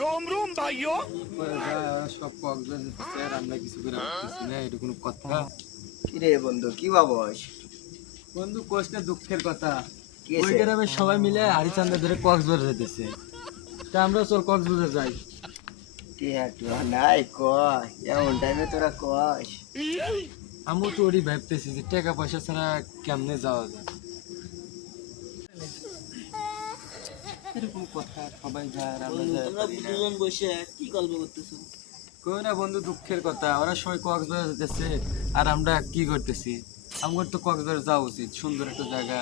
रोम रोम भाइयों। সব কক্সবাজার যেতেছে আর আমরা কিছু করে উঠতেছি না, এটা কোনো কথা? কি রে বন্ধু, কি ভাবস? বন্ধু কোষ না, দুঃখের কথা। কি ওই হয়েছে? গ্রামের সবাই মিলে হারিচান্দা ধরে কক্সবাজার যেতেছে। তা আমরা চল কক্সবাজার যাই। টিয়া টুয়া নাই কয়, এমন টাইমে তোরা কস? আমি তো ওরই ভাবতেছি যে টাকা পয়সা ছাড়া কেমনে যাওয়া যায়। এরকম কথা, সবাই যায় আর আমরা যাই তোমরা পারি না। দুজন বসে কি গল্প করতেছো? কই না বন্ধু, দুঃখের কথা, ওরা সবাই কক্সবাজার যেতেছে আর আমরা কি করতেছি। আমার তো কক্সবাজার যাওয়া উচিত, সুন্দর একটা জায়গা।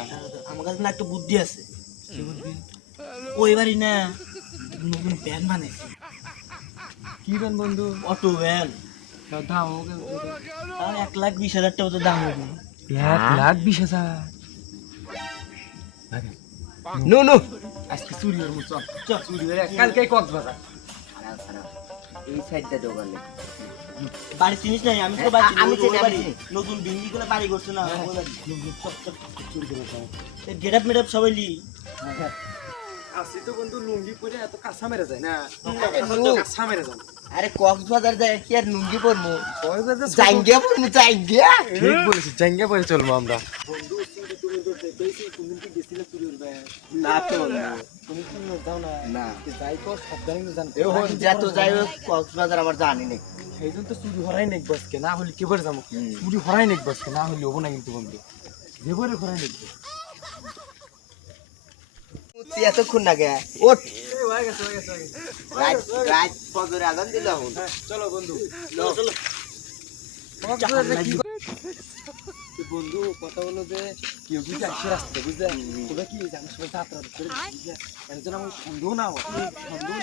আমার কাছে না একটা বুদ্ধি আছে। কি বুদ্ধি? ওই বাড়ি না নতুন ভ্যান বানাইছে, কি দেন বন্ধু? Auto van. দাম আর 1,20,000 টাকা তো দাম হবে। 1,20,000। নো নো, আজকে চুরি হওয়ার মতো চল চুরি হয়ে কালকে কক্সবাজার। খারাপ খারাপ, এই সাইডটা ঢোকালে। বাড়ি চিনিস নাই? আমি তো বাড়ি আমি চিনি, ওই আমি বাড়ি। চিনি। নতুন বিল্ডিং করে বাড়ি করছে না, ওই বাড়ি। গেটআপ মেটআপ সবাই লি। আসি তো বন্ধু, লুঙ্গি পরে এত কাঁচা মেরে যায় না, কাঁচা মেরে যায়। আরে কক্সবাজার যায় কি আর লুঙ্গি পরমু? কক্সবাজার জাঙ্গিয়া পরমু, জাঙ্গিয়া। ঠিক বলেছিস, জাঙ্গিয়া পরে চলবো আমরা। না তো তুমি কি যাও না? না, যাই তো সাবধানে জানতে। এখন যত যাই হোক কক্সবাজার আমার জানি না। সেই জন্য তো চুরি হরাই নেক বসকে, না হলে কি করে যাবো? চুরি হরাই নেক বসকে, না হলে হবো না কিন্তু বন্ধু। যেবারে হরাই নেক। তুই এতক্ষণ না গে ওঠ, হয়ে গেছে হয়ে গেছে হয়ে গেছে। রাত রাত ফজরে আজান দিল এখন। চলো বন্ধু। চলো কক্সবাজারে কি তো বন্ধু, কথা হলো যে কেউ যদি আসে রাস্তা বুঝলে ওরা কি জানিস যাত্রা করে এর জন্য আমার সন্দেহ না হয়, সন্দেহ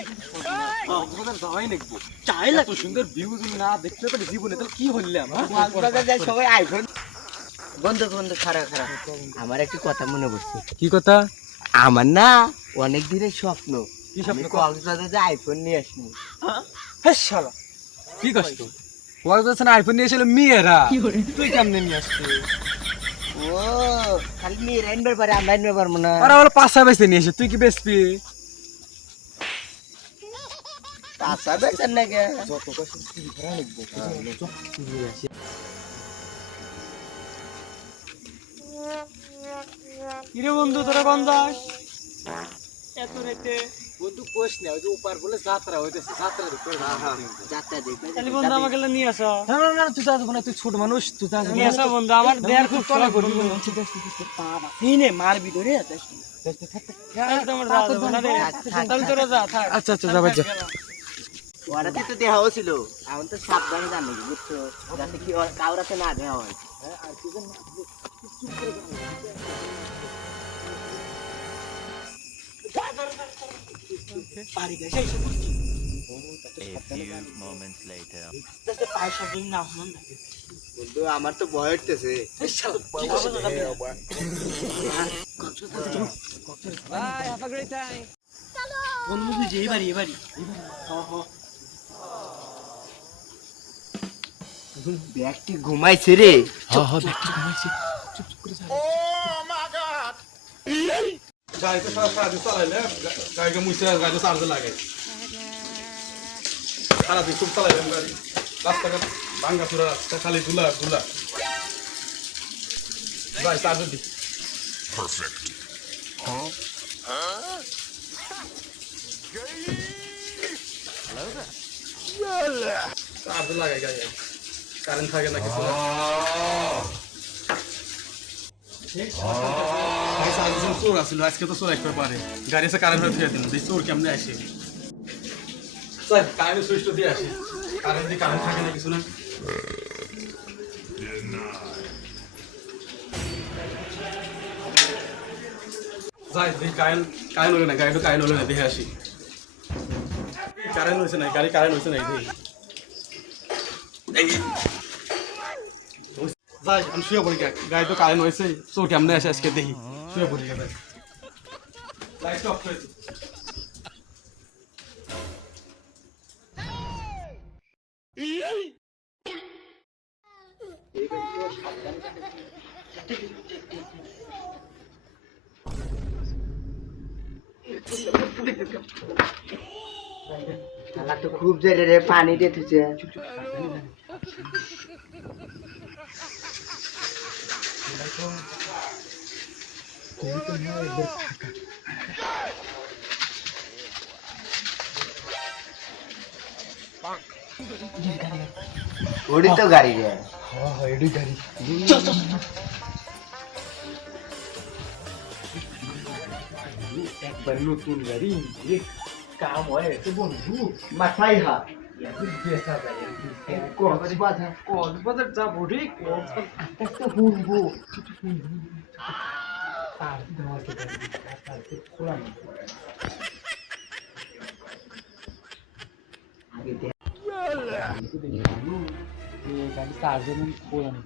কক্সবাজার যাওয়াই নেকবো। চাই এত সুন্দর ভিউ যদি না দেখতে পারি জীবনে, তাহলে কি হইলে আমার কক্সবাজার যায় সবাই আইফোন। বন্ধু বন্ধু, খারাপ খারাপ, আমার একটা কথা মনে পড়ছে। কি কথা? আমার না অনেক দিনের স্বপ্ন, কি স্বপ্ন? আমি কক্সবাজার যে আইফোন নিয়ে আসবো। হ্যাঁ শালা, কি কষ্ট কক্সবাজার আইফোন নিয়ে এসে মেয়েরা, তুই কেমনে নিয়ে আসছিস? ও খালি নিয়ে আনবার পারে, আমরা আনবার পারবো না। ওরা বলে পাঁচটা বেচতে নিয়ে এসে, তুই কি বেচবি? আশা বেচার না গে। যত কষ্ট চুরি করা লিখবো। কিরে বন্ধু, তোরা কোন যাস? এত রেটে বন্ধু কোশ না, ওই যে উপার বলে যাত্রা হইতেছে, যাত্রা দেখতে যাত্রা দেখবে। তাহলে বন্ধু আমাকে নিয়ে আসো। না না না, তুই যাস না, তুই ছোট মানুষ, তুই যাস নিয়ে আসো বন্ধু, আমার দেয়ার খুব তলা করবি। হিনে মারবি ধরে আচ্ছা আচ্ছা, যাবে যা। ওরাতে তো দেওয়া হয়েছিল, এখন তো সাবধানে জানি বুঝছো, যাতে কি কাউরাতে না দেওয়া হয়। বাড়ি গেছে এসে বলছি। পায়ের শব্দ না শুনুন না। বন্ধু আমার তো ভয় হইতেছে। বন্ধু বুঝি এই বাড়ি ব্যাগটি ঘুমাইছে রে। গাড়ি তো সারাদিন চালাইলে গাড়িকে মুছে গাড়ি চার্জ লাগে, সারাদিন খুব চালাইলাম গাড়ি, রাস্তাঘাট ভাঙ্গা চুরা, রাস্তা খালি ধুলা ধুলা, যাই চার্জ দি। চার্জ লাগাই গাড়ি, কারেন্ট থাকে না কিছু না। চোর আসছিল, আজকে তো চোর একবার পারে, গাড়ি এসে কারেন্ট ফিরে দিন, চোর কেমনে আসে। কারেন্ট সুইচ দিয়ে আসে, কারেন্ট দিয়ে কারেন্ট থাকে না কিছু না। যাই দেখি কারেন্ট হলো না, গাড়িটা কারেন্ট হলো না, দেখে আসি। কারেন্ট হয়েছে না, গাড়ি কারেন্ট হয়েছে না, দেখি। যাই আমি শুয়ে পড়ি, গাড়ি তো কারেন্ট হয়েছে, চোর কেমনে আসে আজকে দেখি, শুয়ে পড়ি। লাইট অফ করে শালা তো খুব জেরে রে পানি দিতেছে ওড়ি তো গাড়ি রে একবার নতুন গাড়ি কাম হয় তো বন্ধু মাথায় হাত কক্সবাজার যাবো রে একটা বুনবো তার দেওয়াকে তারকে খোলা নেই গাড়ি চার্জের খোলা নেই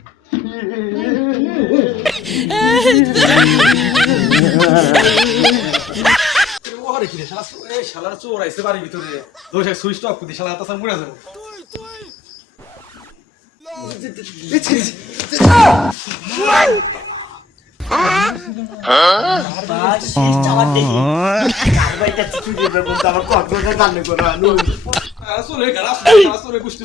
ওরে কি রে শালা এই শালা চোর আইছে বাড়ির ভিতরে দোষে সুইচ অফ করে শালা হাতা মুড়ে যাবে কারবাইটা কিছু দিবে বলতে আমার কক্সবাজার জানলে করো আনু চলে গেল চলে গুষ্টি